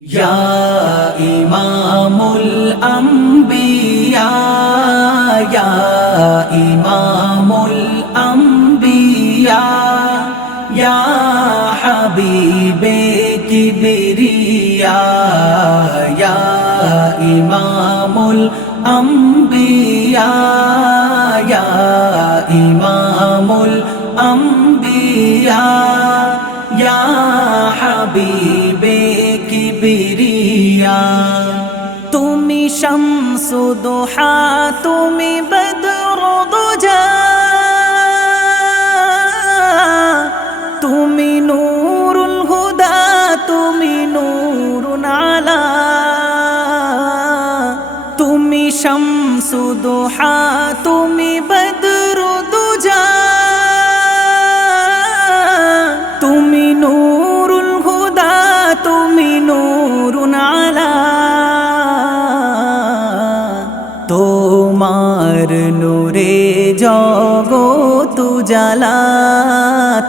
Ya Imamul Anbiya, Ya Imamul Anbiya, Ya Habibe Kibriya, Ya Imamul Anbiya, Ya Imamul Anbiya, Ya Habibe Kibria তুমি শামসু দুহা তুমি বদর দুজা তুমি নূরুল হুদা তুমি নূরুন আলা তুমি শামসু দুহা তুমি বদর দুজা তুমি নূরুল হুদা তুমি নূরুন আলা তোমার নূরে জগৎ উজালা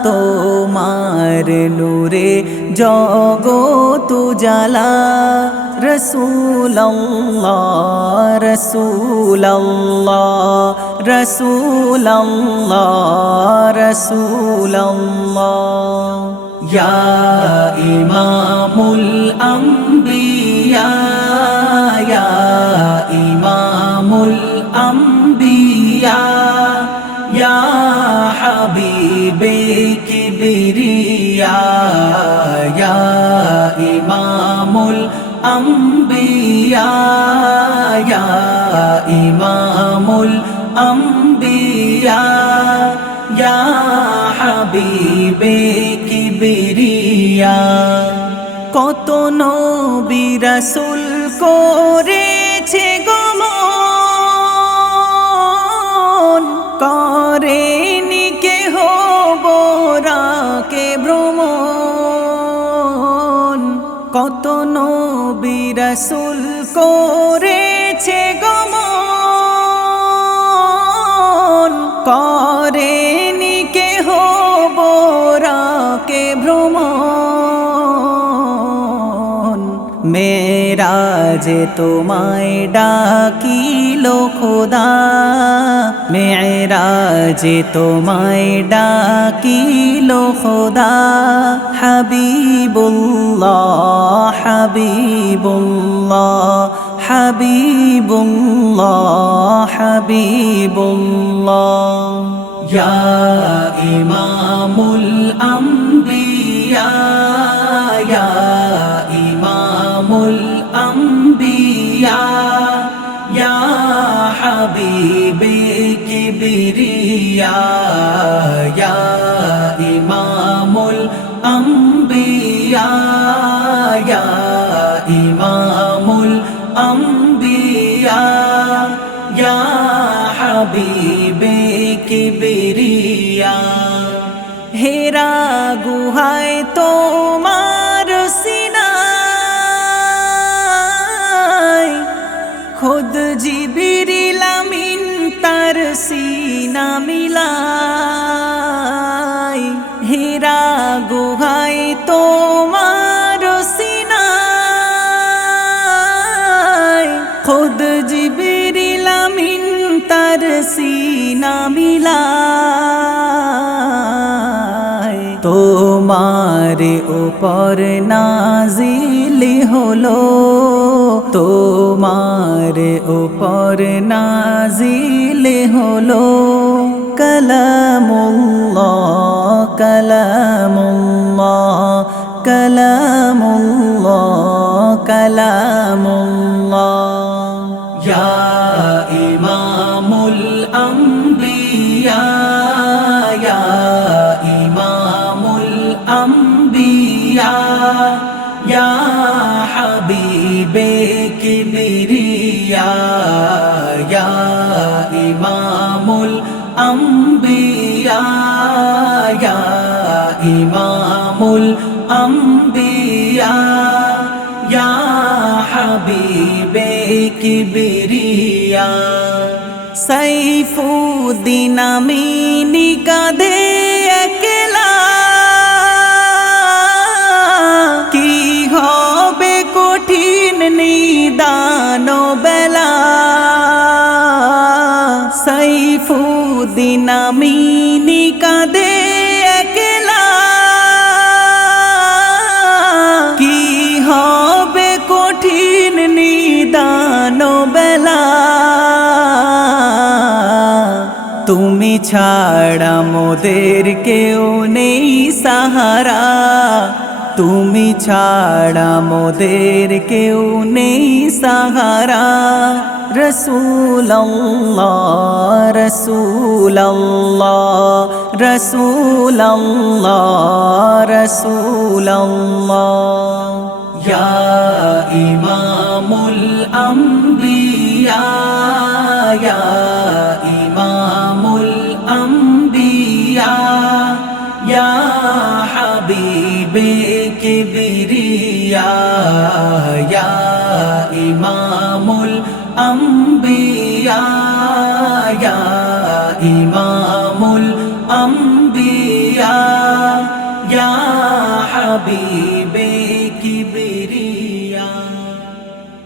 তোমার নূরে জগৎ উজালা রসূলুল্লাহ রসূলুল্লাহ রসূলুল্লাহ রসূলুল্লাহ Ya Imamul Anbiya, Ya Imamul Anbiya, Ya Habibe Kibriya, Ya Imamul Anbiya, Ya Imamul Anbiya, Ya Habibe Kibria কত নবী রাসূল করেছে গমন করেনি কেহ বরাকে ভ্রমণ কত নবী রাসূল করেছে গমন করেনি কেহ বরাকে ভ্রমণ মেরাজে তোমায় ডাকিল খোদা মেরাজে তোমায় ডাকিল খোদা Habibullah Habibullah Habibullah Habibullah Ya Imamul Anbiya, Ya Imamul Anbiya, Ya Habibe Kibriya, Ya Imamul Anbiya, Ya Imamul Anbiya, Ya Habibe Kibria হেরা গুহায় তোমার সিনায় খুদ জিবরিল আমিন তার সিনা মিলায় হেরা গুহায় তোমার সিনায় খুদ জিবরিল আমিন তার সিনা মিলায় তোমার উপর নাজিল হলো তোমার উপর নাজিল হলো কালামুল্লাহ কালামুল্লাহ কালামুল্লাহ কালামুল্লাহ Ya Imamul Anbiya, Ya Imamul Anbiya, Ya Habibe Kibriya, Ya Imamul Anbiya, Ya Imamul Anbiya, Ya Habibe Kibria Saifuddin Amini কাঁধে একলা কি হবে নিদান বেলা সাইফুদ্দিন আমিনী কাঁদে একলা কি হবে কঠিন নিদান বেলা তুমি ছাড়া মোদের কেউ নেই সাহারা তুমি ছাড়া মোদের কেউ নেই সাহারা রসূলুল্লাহ রসূলুল্লাহ রসূলুল্লাহ রসূলুল্লাহ ইয়া ইমামুল আম্বিয়া ইয়া ইমামুল আম্বিয়া ইয়া হাবিবে কিবরিয়া ইয়া ইমামুল আম্বিয়া ইয়া ইমামুল আম্বিয়া ইয়া হাবিবে